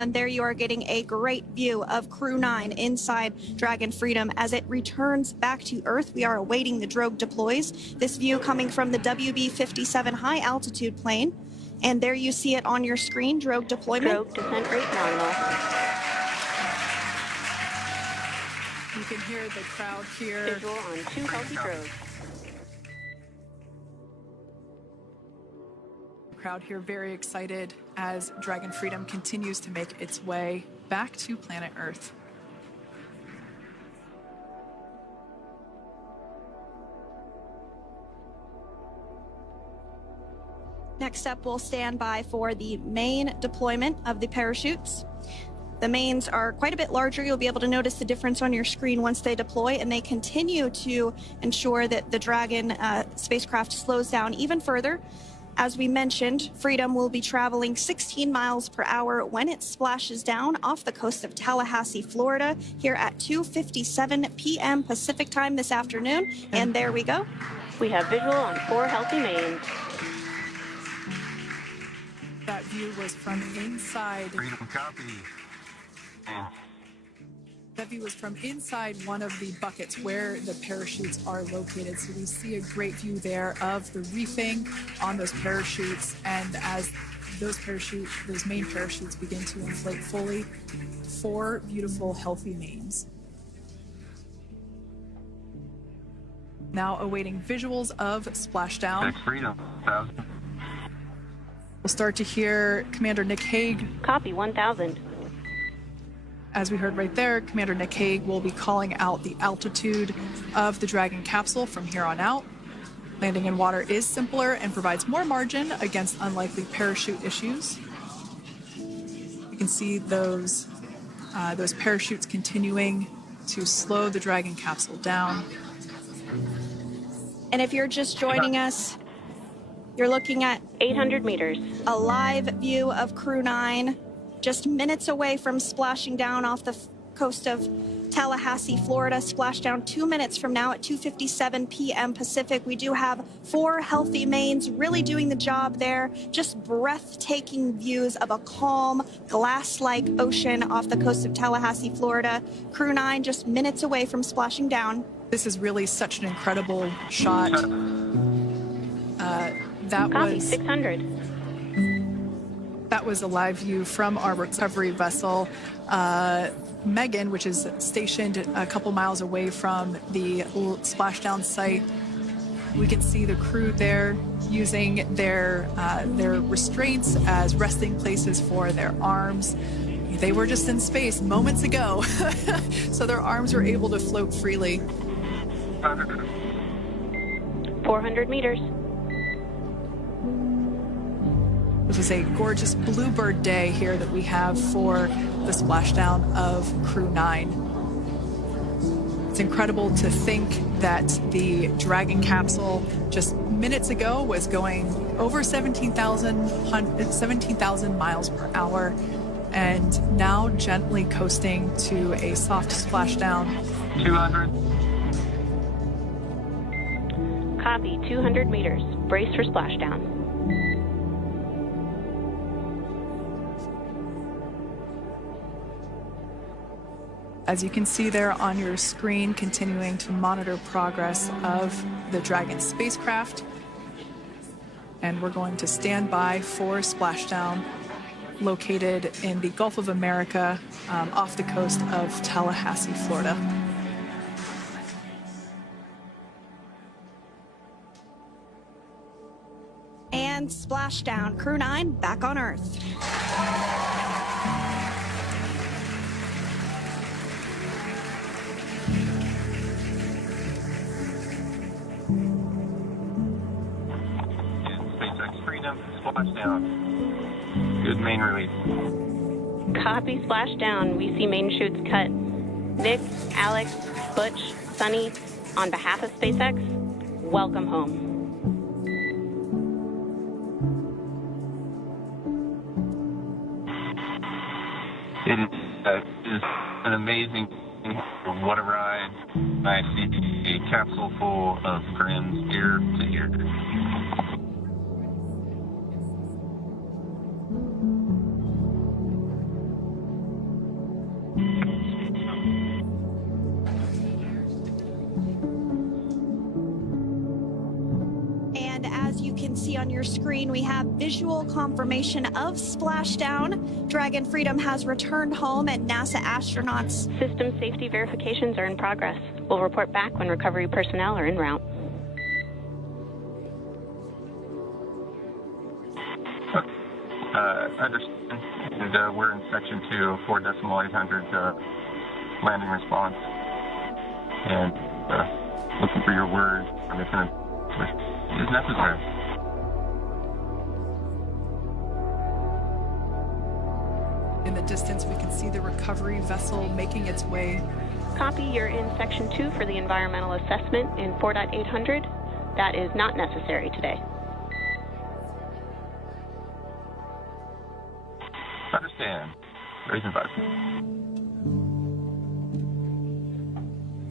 And there you are getting a great view of Crew-9 inside Dragon Freedom as it returns back to Earth. We are awaiting the drogue deploys. This view coming from the WB-57 high altitude plane. And there you see it on your screen, drogue deployment. Drogue descent rate nominal. You can hear the crowd here. Visual on 2 healthy drogues. Crowd here very excited as Dragon Freedom continues to make its way back to planet Earth. Next up, we'll stand by for the main deployment of the parachutes. The mains are quite a bit larger. You'll be able to notice the difference on your screen once they deploy, and they continue to ensure that the Dragon spacecraft slows down even further. As we mentioned, Freedom will be traveling 16 miles per hour when it splashes down off the coast of Tallahassee, Florida, here at 2:57 p.m. Pacific time this afternoon. And there we go. We have visual on 4 healthy mains. That view was from inside. Freedom copy. That view was from inside one of the buckets where the parachutes are located. So we see a great view there of the reefing on those parachutes. And as those main parachutes begin to inflate fully, 4 beautiful, healthy mains. Now awaiting visuals of splashdown. Freedom, 1,000. We'll start to hear Commander Nick Hague. Copy, 1,000. As we heard right there, Commander Nick Hague will be calling out the altitude of the Dragon capsule from here on out. Landing in water is simpler and provides more margin against unlikely parachute issues. You can see those parachutes continuing to slow the Dragon capsule down. And if you're just joining us, you're looking at 800 meters. A live view of Crew-9, just minutes away from splashing down off the coast of Tallahassee, Florida. Splashdown 2 minutes from now at 2:57 p.m. Pacific. We do have 4 healthy mains really doing the job there. Just breathtaking views of a calm, glass-like ocean off the coast of Tallahassee, Florida. Crew-9 just minutes away from splashing down. This is really such an incredible shot. Copy, 600. That was a live view from our recovery vessel, Megan, which is stationed a couple miles away from the splashdown site. We can see the crew there using their restraints as resting places for their arms. They were just in space moments ago, so their arms were able to float freely. 400 meters. This is a gorgeous bluebird day here that we have for the splashdown of Crew-9. It's incredible to think that the Dragon capsule just minutes ago was going over 17,000 miles per hour and now gently coasting to a soft splashdown. 200. Copy, 200 meters. Brace for splashdown. As you can see there on your screen, continuing to monitor progress of the Dragon spacecraft. And we're going to stand by for splashdown located in the Gulf of America off the coast of Tallahassee, Florida. And splashdown. Crew-9 back on Earth. SpaceX Freedom, splashdown. Good main release. Copy, splashdown. We see main chutes cut. Nick, Alex, Butch, Sunny, on behalf of SpaceX, welcome home. It is an amazing, what a ride. I see a capsule full of grins ear to ear. see on your screen, we have visual confirmation of splashdown. Dragon Freedom has returned home, and NASA astronauts. System safety verifications are in progress. We'll report back when recovery personnel are en route. Understand. And we're in section 2, 4.800 landing response. And looking for your word on if it is necessary. In the distance, we can see the recovery vessel making its way. Copy, you're in section 2 for the environmental assessment in 4.800. That is not necessary today. Understand. Raising 5.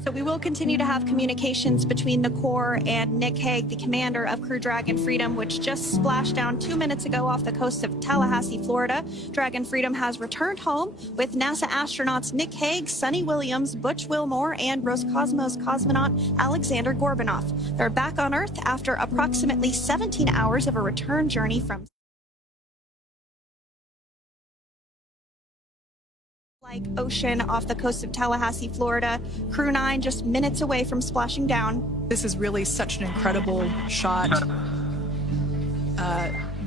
So we will continue to have communications between the Corps and Nick Hague, the commander of Crew Dragon Freedom, which just splashed down 2 minutes ago off the coast of Tallahassee, Florida. Dragon Freedom has returned home with NASA astronauts Nick Hague, Suita Williams, Butch Wilmore, and Roscosmos cosmonaut Alexander Gorbunov. They're back on Earth after approximately 17 hours of a return journey from ocean off the coast of Tallahassee, Florida. Crew-9 just minutes away from splashing down. This is really such an incredible shot.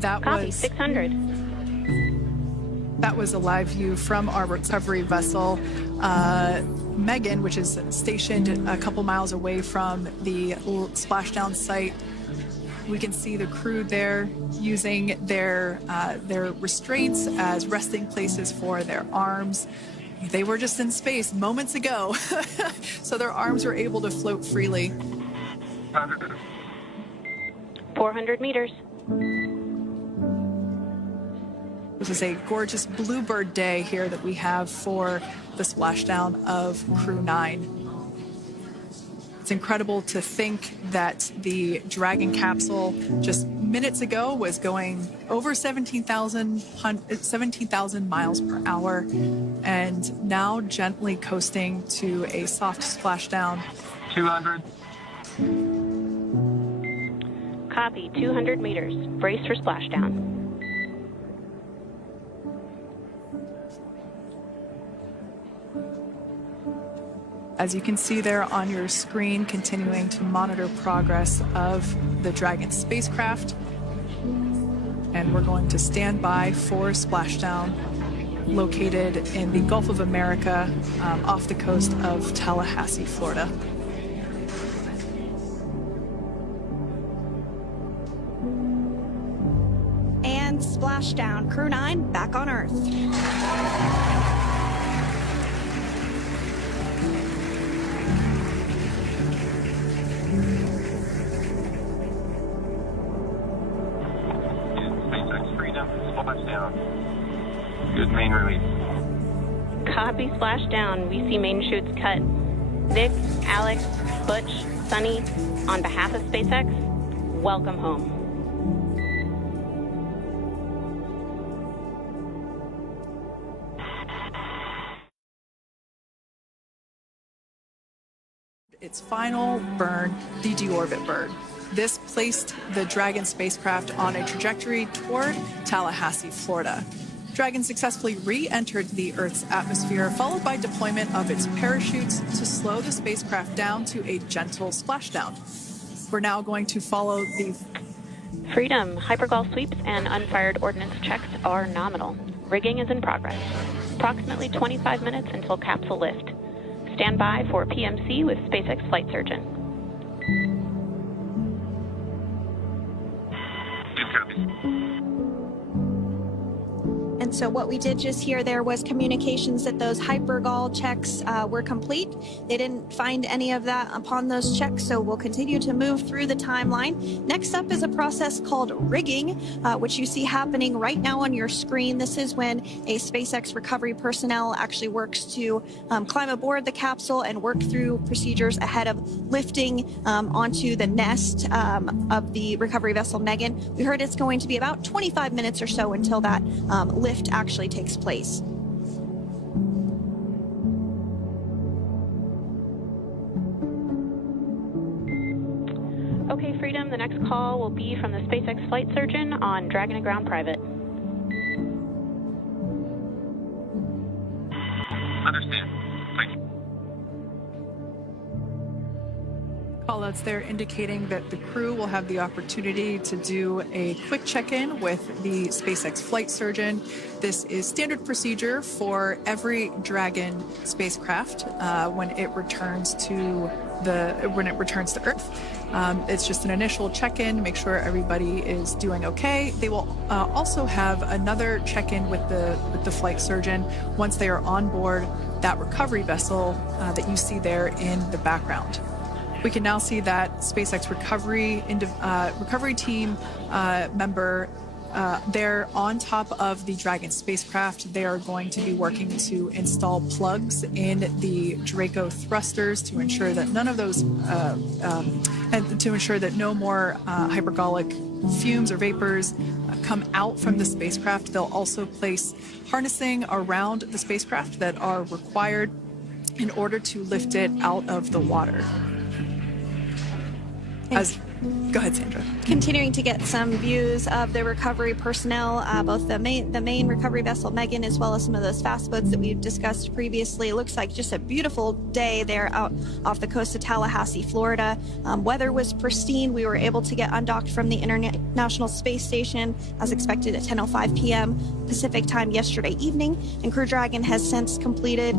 Copy, 600. That was a live view from our recovery vessel, Megan, which is stationed a couple miles away from the splashdown site. We can see the crew there using their restraints as resting places for their arms. They were just in space moments ago, so their arms were able to float freely. 400 meters. This is a gorgeous bluebird day here that we have for the splashdown of Crew-9. It's incredible to think that the Dragon capsule just minutes ago was going over 17,000 miles per hour and now gently coasting to a soft splashdown. 200. Copy, 200 meters. Brace for splashdown. As you can see there on your screen, continuing to monitor progress of the Dragon spacecraft. And we're going to stand by for splashdown, located in the Gulf of America, off the coast of Tallahassee, Florida. And splashdown. Crew-9 back on Earth. SpaceX Freedom, splashdown. Good main release. Copy, splashdown. We see main chutes cut. Nick, Alex, Butch, Sunny, on behalf of SpaceX, welcome home. Its final burn, the deorbit burn. This placed the Dragon spacecraft on a trajectory toward Tallahassee, Florida. Dragon successfully re-entered the Earth's atmosphere, followed by deployment of its parachutes to slow the spacecraft down to a gentle splashdown. We're now going to follow the Freedom, hypergol sweeps and unfired ordnance checks are nominal. Rigging is in progress. Approximately 25 minutes until capsule lift. Stand by for PMC with SpaceX flight surgeon. And so what we did just hear there was communications that those hypergol checks were complete. They didn't find any of that upon those checks, so we'll continue to move through the timeline. Next up is a process called rigging, which you see happening right now on your screen. This is when a SpaceX recovery personnel actually works to climb aboard the capsule and work through procedures ahead of lifting onto the nest of the recovery vessel Megan. We heard it's going to be about 25 minutes or so until that lift actually takes place. Okay, Freedom, the next call will be from the SpaceX flight surgeon on Dragon and Ground Private. Understand. Thank you. Callouts there indicating that the crew will have the opportunity to do a quick check-in with the SpaceX flight surgeon. This is standard procedure for every Dragon spacecraft when it returns to Earth. It's just an initial check-in, make sure everybody is doing okay. They will also have another check-in with the flight surgeon once they are on board that recovery vessel that you see there in the background. We can now see that SpaceX recovery team member they're on top of the Dragon spacecraft. They are going to be working to install plugs in the Draco thrusters to ensure that none of those, and to ensure that no more hypergolic fumes or vapors come out from the spacecraft. They'll also place harnessing around the spacecraft that are required in order to lift it out of the water. Go ahead, Sandra. Continuing to get some views of the recovery personnel, both the main recovery vessel Megan, as well as some of those fast boats that we've discussed previously. It looks like just a beautiful day there out off the coast of Tallahassee, Florida. Weather was pristine. We were able to get undocked from the International Space Station as expected at 10:05 p.m. Pacific time yesterday evening, and Crew Dragon has since completed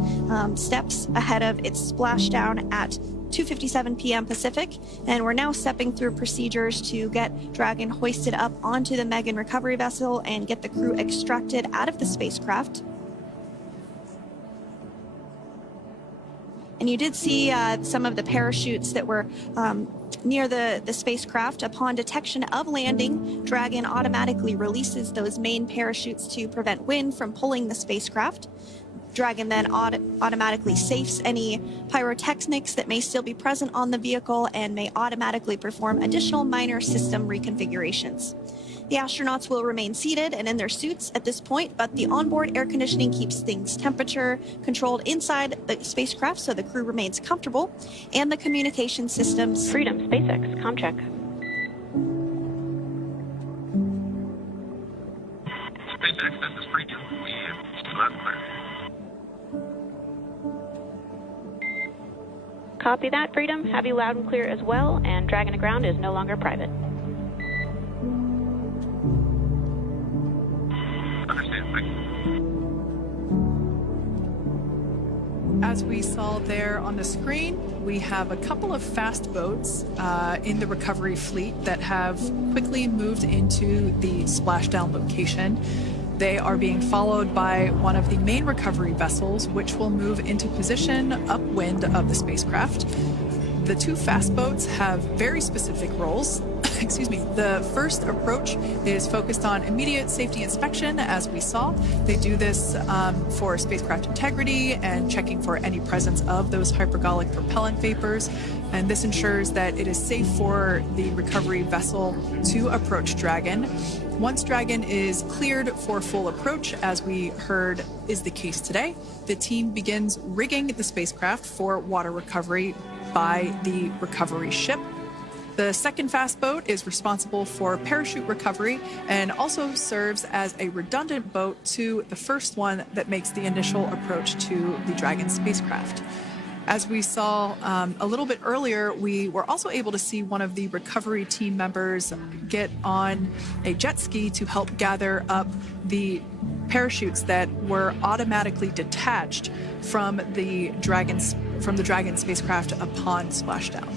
steps ahead of its splashdown at 2:57 p.m. Pacific, and we're now stepping through procedures to get Dragon hoisted up onto the Megan recovery vessel and get the crew extracted out of the spacecraft. And you did see some of the parachutes that were near the spacecraft. Upon detection of landing, Dragon automatically releases those main parachutes to prevent wind from pulling the spacecraft. Dragon then automatically safes any pyrotechnics that may still be present on the vehicle and may automatically perform additional minor system reconfigurations. The astronauts will remain seated and in their suits at this point, but the onboard air conditioning keeps things temperature controlled inside the spacecraft so the crew remains comfortable, and the communication systems... Freedom, SpaceX, comm check. SpaceX, this is Freedom. We loud and clear. Copy that, Freedom. Have you loud and clear as well, and Dragon to Ground is no longer private. Understand, thank you. As we saw there on the screen, we have a couple of fast boats in the recovery fleet that have quickly moved into the splashdown location. They are being followed by one of the main recovery vessels, which will move into position upwind of the spacecraft. The two fast boats have very specific roles. Excuse me. The first approach is focused on immediate safety inspection, as we saw. They do this for spacecraft integrity and checking for any presence of those hypergolic propellant vapors. And this ensures that it is safe for the recovery vessel to approach Dragon. Once Dragon is cleared for full approach, as we heard is the case today, the team begins rigging the spacecraft for water recovery by the recovery ship. The second fast boat is responsible for parachute recovery and also serves as a redundant boat to the first one that makes the initial approach to the Dragon spacecraft. As we saw a little bit earlier, we were also able to see one of the recovery team members get on a jet ski to help gather up the parachutes that were automatically detached from the Dragon spacecraft upon splashdown.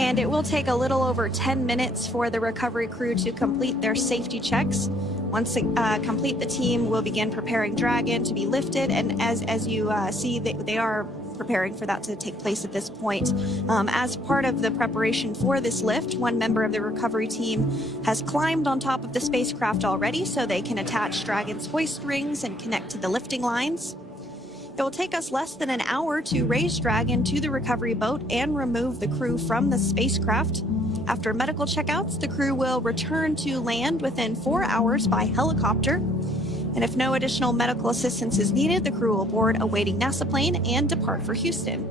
And it will take a little over 10 minutes for the recovery crew to complete their safety checks. Once complete, the team will begin preparing Dragon to be lifted, and as you see, they are preparing for that to take place at this point. As part of the preparation for this lift, one member of the recovery team has climbed on top of the spacecraft already so they can attach Dragon's hoist rings and connect to the lifting lines. It will take us less than an hour to raise Dragon to the recovery boat and remove the crew from the spacecraft. After medical checkouts, the crew will return to land within 4 hours by helicopter. And if no additional medical assistance is needed, the crew will board a waiting NASA plane and depart for Houston.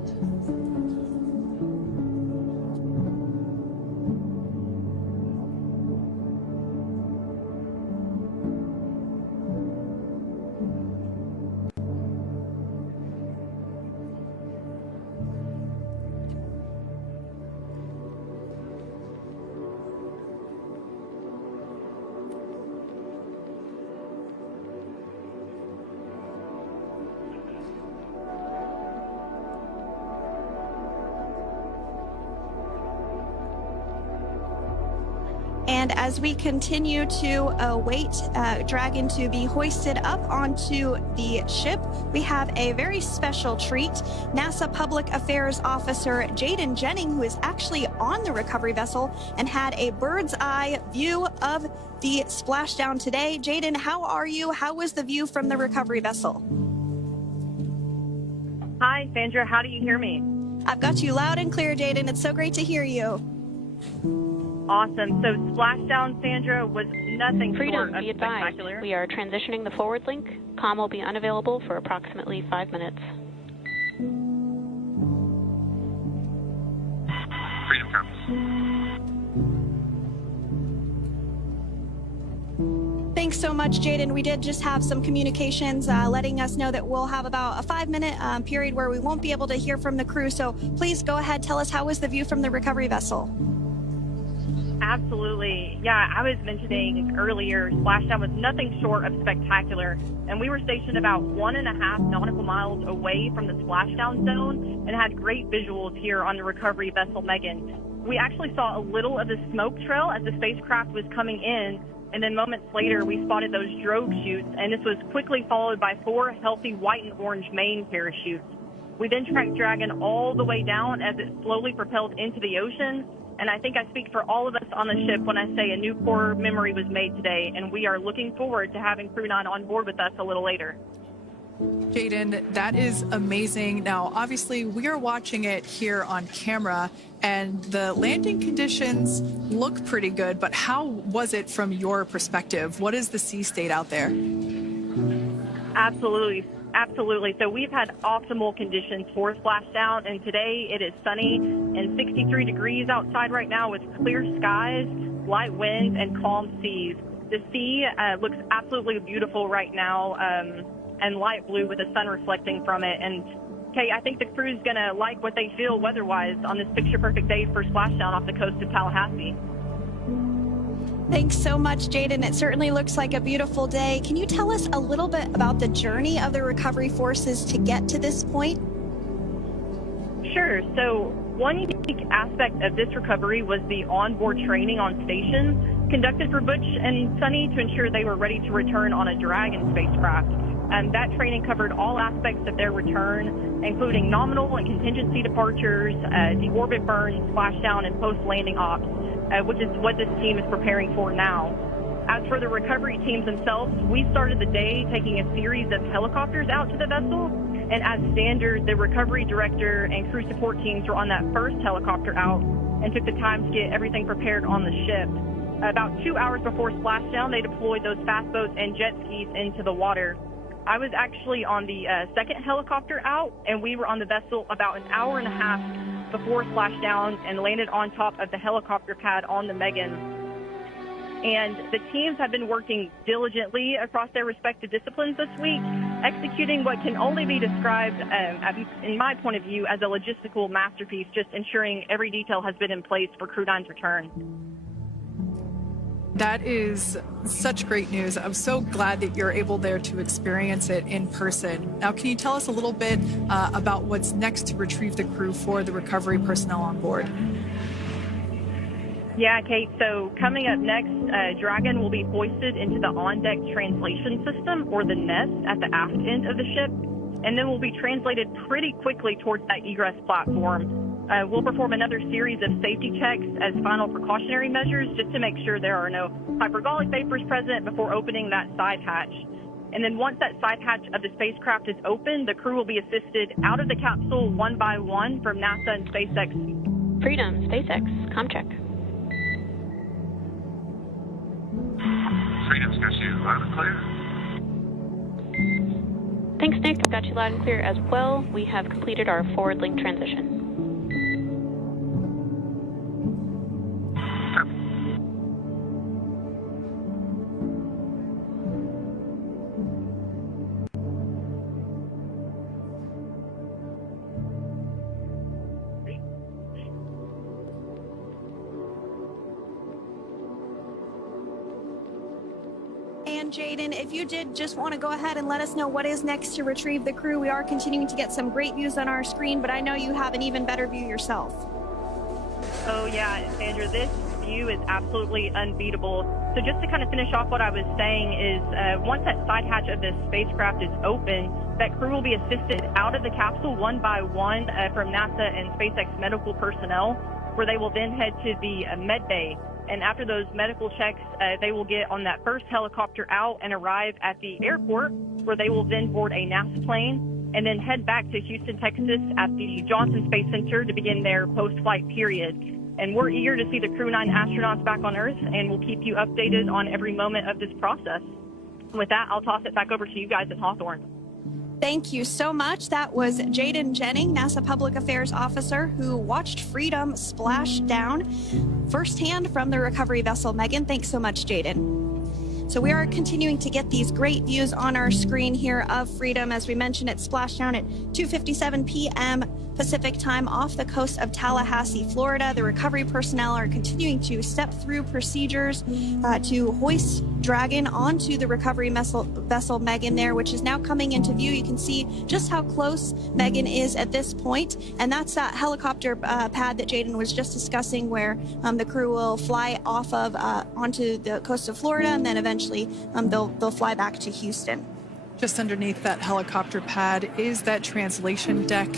And as we continue to await Dragon to be hoisted up onto the ship, we have a very special treat. NASA Public Affairs Officer Jaden Jennings, who is actually on the recovery vessel and had a bird's eye view of the splashdown today. Jaden, how are you? How was the view from the recovery vessel? Hi, Sandra. How do you hear me? I've got you loud and clear, Jaden. It's so great to hear you. Awesome. So splashdown, Sandra, was nothing Freedom, short of be advised. spectacular. We are transitioning the forward link. Comm will be unavailable for approximately 5 minutes. Freedom comes. Thanks so much, Jaden. We did just have some communications letting us know that we'll have about a 5-minute period where we won't be able to hear from the crew. So please go ahead, tell us, how was the view from the recovery vessel? Absolutely. Yeah, I was mentioning earlier, splashdown was nothing short of spectacular. And we were stationed about 1.5 nautical miles away from the splashdown zone and had great visuals here on the recovery vessel Megan. We actually saw a little of the smoke trail as the spacecraft was coming in. And then moments later, we spotted those drogue chutes, and this was quickly followed by 4 healthy white and orange main parachutes. We then tracked Dragon all the way down as it slowly propelled into the ocean. And I think I speak for all of us on the ship when I say a new core memory was made today, and we are looking forward to having Crew-9 on board with us a little later. Jaden, that is amazing. Now, obviously, we are watching it here on camera, and the landing conditions look pretty good, but how was it from your perspective? What is the sea state out there? Absolutely. Absolutely. So we've had optimal conditions for splashdown, and today it is sunny and 63 degrees outside right now with clear skies, light winds, and calm seas. The sea looks absolutely beautiful right now, and light blue with the sun reflecting from it. And Kay, I think the crew's going to like what they feel weather-wise on this picture-perfect day for splashdown off the coast of Tallahassee. Thanks so much, Jaden. It certainly looks like a beautiful day. Can you tell us a little bit about the journey of the recovery forces to get to this point? Sure. So one unique aspect of this recovery was the onboard training on station conducted for Butch and Sunny to ensure they were ready to return on a Dragon spacecraft. That training covered all aspects of their return, including nominal and contingency departures, deorbit burns, splashdown, and post-landing ops, which is what this team is preparing for now. As for the recovery teams themselves, we started the day taking a series of helicopters out to the vessel, and as standard, the recovery director and crew support teams were on that first helicopter out and took the time to get everything prepared on the ship. About 2 hours before splashdown, they deployed those fast boats and jet skis into the water. I was actually on the second helicopter out, and we were on the vessel about an hour and a half before splashdown and landed on top of the helicopter pad on the Megan. And the teams have been working diligently across their respective disciplines this week, executing what can only be described, in my point of view, as a logistical masterpiece, just ensuring every detail has been in place for Crew-9's return. That is such great news. I'm so glad that you're able there to experience it in person. Now, can you tell us a little bit about what's next to retrieve the crew for the recovery personnel on board? Yeah, Kate. So coming up next, Dragon will be hoisted into the on-deck translation system, or the nest, at the aft end of the ship, and then will be translated pretty quickly towards that egress platform. We'll perform another series of safety checks as final precautionary measures just to make sure there are no hypergolic vapors present before opening that side hatch. And then once that side hatch of the spacecraft is open, the crew will be assisted out of the capsule one by one from NASA and SpaceX. Freedom, SpaceX, comm check. Freedom's got you loud and clear. Thanks, Nick. I've got you loud and clear as well. We have completed our forward link transition. And Jaden, if you did just want to go ahead and let us know what is next to retrieve the crew. We are continuing to get some great views on our screen, but I know you have an even better view yourself. Oh yeah, Sandra, this view is absolutely unbeatable. So just to kind of finish off what I was saying is once that side hatch of this spacecraft is open, that crew will be assisted out of the capsule one by one from NASA and SpaceX medical personnel, where they will then head to the med bay. And after those medical checks, they will get on that first helicopter out and arrive at the airport, where they will then board a NASA plane and then head back to Houston, Texas at the Johnson Space Center to begin their post-flight period. And we're eager to see the Crew-9 astronauts back on Earth, and we'll keep you updated on every moment of this process. With that, I'll toss it back over to you guys at Hawthorne. Thank you so much. That was Jaden Jennings, NASA Public Affairs Officer, who watched Freedom splash down firsthand from the recovery vessel Megan. Thanks so much, Jaden. So we are continuing to get these great views on our screen here of Freedom. As we mentioned, it splashed down at 2:57 p.m. Pacific time off the coast of Tallahassee, Florida. The recovery personnel are continuing to step through procedures to hoist Dragon onto the recovery vessel Megan there, which is now coming into view. You can see just how close Megan is at this point, and that's that helicopter pad that Jaden was just discussing, where the crew will fly off of onto the coast of Florida, and then eventually they'll fly back to Houston. Just underneath that helicopter pad is that translation deck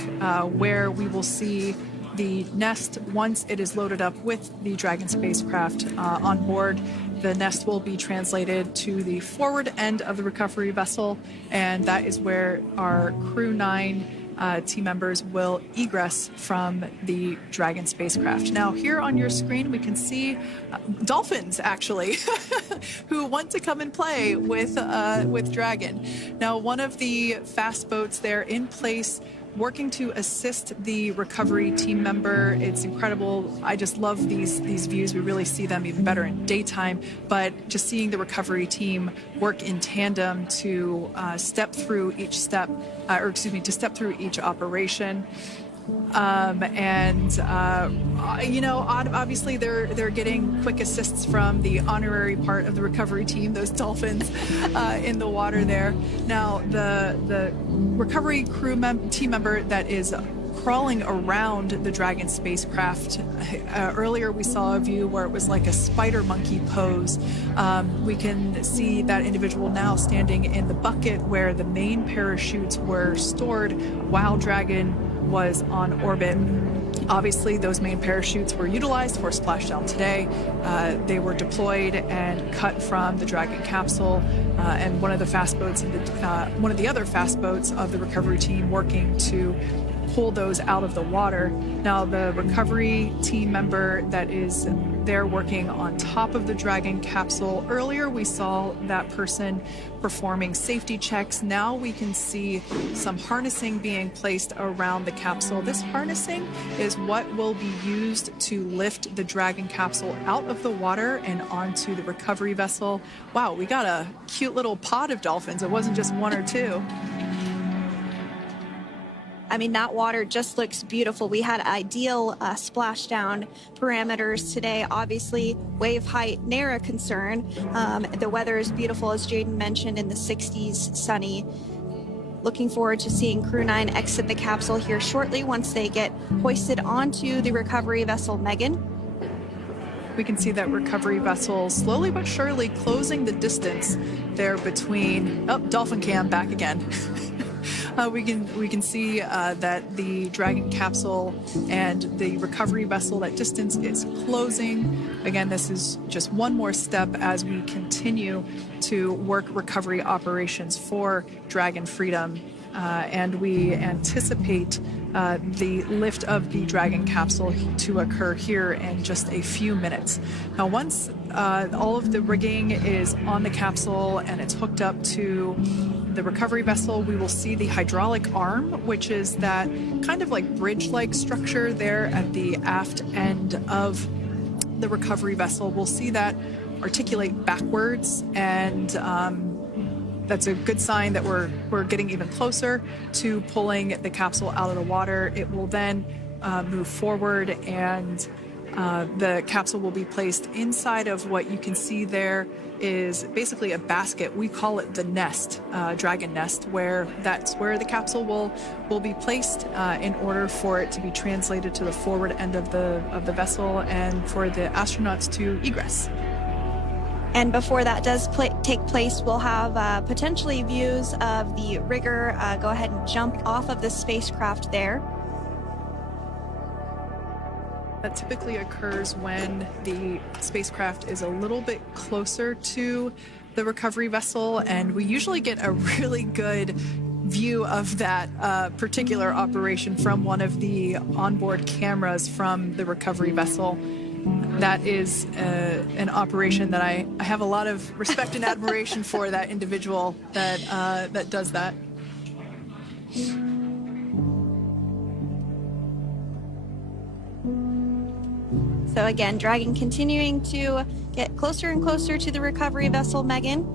where we will see the nest once it is loaded up with the Dragon spacecraft on board. The nest will be translated to the forward end of the recovery vessel, and that is where our Crew-9 team members will egress from the Dragon spacecraft. Now, here on your screen, we can see dolphins, actually, who want to come and play with Dragon. Now, one of the fast boats there in place, working to assist the recovery team member. It's incredible. I just love these views. We really see them even better in daytime, but just seeing the recovery team work in tandem to step through each step, to step through each operation. Obviously they're getting quick assists from the honorary part of the recovery team, those dolphins in the water there. Now, the recovery team member that is crawling around the Dragon spacecraft. Earlier we saw a view where it was like a spider monkey pose. We can see that individual now standing in the bucket where the main parachutes were stored while Dragon was on orbit. Obviously, those main parachutes were utilized for splashdown today. They were deployed and cut from the Dragon capsule, and one of the other fast boats of the recovery team working to pull those out of the water. Now, the recovery team member that is there working on top of the Dragon capsule, earlier we saw that person performing safety checks. Now we can see some harnessing being placed around the capsule. This harnessing is what will be used to lift the Dragon capsule out of the water and onto the recovery vessel. Wow, we got a cute little pod of dolphins. It wasn't just one or two. I mean, that water just looks beautiful. We had ideal splashdown parameters today. Obviously, wave height, ne'er a concern. The weather is beautiful, as Jaden mentioned, in the 60s, sunny. Looking forward to seeing Crew-9 exit the capsule here shortly once they get hoisted onto the recovery vessel Megan. We can see that recovery vessel slowly but surely closing the distance there between... Oh, dolphin cam back again. We can see that the Dragon capsule and the recovery vessel, that distance is closing. Again, this is just one more step as we continue to work recovery operations for Dragon Freedom. And we anticipate the lift of the Dragon capsule to occur here in just a few minutes. Now, once all of the rigging is on the capsule and it's hooked up to the recovery vessel, we will see the hydraulic arm, which is that kind of like bridge-like structure there at the aft end of the recovery vessel. We'll see that articulate backwards, and that's a good sign that we're getting even closer to pulling the capsule out of the water. It will then move forward and The capsule will be placed inside of what you can see there is basically a basket. We call it the nest, dragon nest, where that's where the capsule will be placed in order for it to be translated to the forward end of the vessel and for the astronauts to egress. And before that does take place, we'll have potentially views of the rigger go ahead and jump off of the spacecraft there. That typically occurs when the spacecraft is a little bit closer to the recovery vessel, and we usually get a really good view of that particular operation from one of the onboard cameras from the recovery vessel. That is an operation that I have a lot of respect and admiration for, that individual that does that. So again, Dragon continuing to get closer and closer to the recovery vessel, Megan.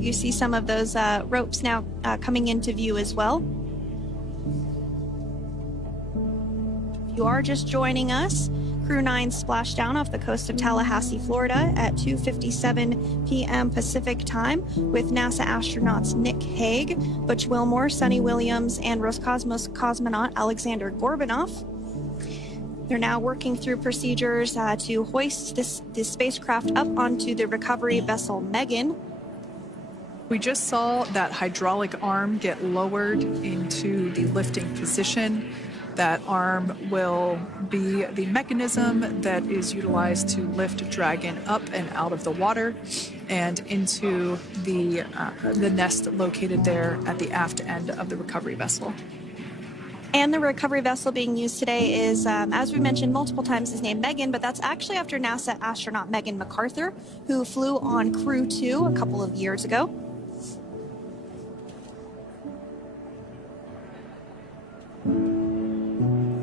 You see some of those ropes now coming into view as well. If you are just joining us, Crew-9 splashed down off the coast of Tallahassee, Florida at 2:57 p.m. Pacific time with NASA astronauts Nick Hague, Butch Wilmore, Sunita Williams, and Roscosmos cosmonaut Alexander Gorbanov. They're now working through procedures to hoist this spacecraft up onto the recovery vessel Megan. We just saw that hydraulic arm get lowered into the lifting position. That arm will be the mechanism that is utilized to lift Dragon up and out of the water and into the nest located there at the aft end of the recovery vessel. And the recovery vessel being used today is, as we mentioned multiple times, is named Megan, but that's actually after NASA astronaut Megan McArthur, who flew on Crew-2 a couple of years ago.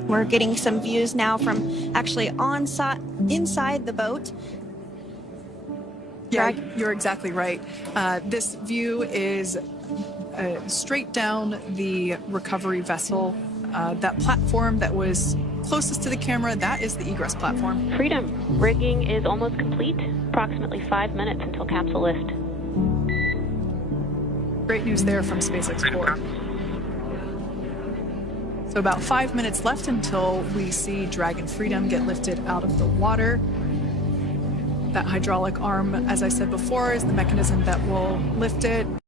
We're getting some views now from actually inside the boat. Yeah, you're exactly right. This view is straight down the recovery vessel. That platform that was closest to the camera, that is the egress platform. Freedom, rigging is almost complete. Approximately 5 minutes until capsule lift. Great news there from SpaceX Crew. So about 5 minutes left until we see Dragon Freedom get lifted out of the water. That hydraulic arm, as I said before, is the mechanism that will lift it.